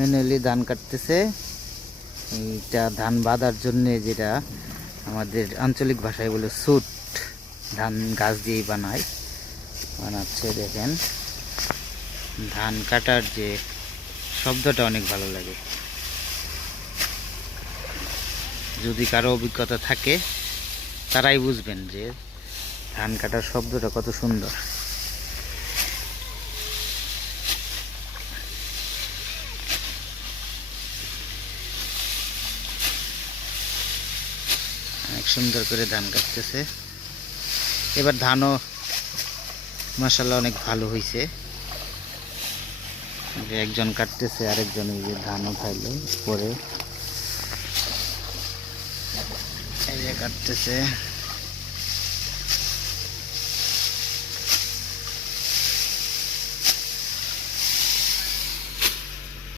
Manually ধান কাটতেছে। এইটা ধান বাঁধার জন্য, যেটা আমাদের আঞ্চলিক ভাষায় বলে সুট, ধান গাছ দিয়েই বানাচ্ছে। দেখেন ধান কাটার যে শব্দটা অনেক ভালো লাগে। যদি কারো অভিজ্ঞতা থাকে তারাই বুঝবেন যে ধান কাটার শব্দটা কত সুন্দর। অনেক সুন্দর করে ধান কাটতেছে। এবার ধানও মাশাআল্লাহ অনেক ভালো হয়েছে। একজন কাটতেছে, আরেকজন এই যে ধান উঠাইলো পরে এই যে কাটতেছে।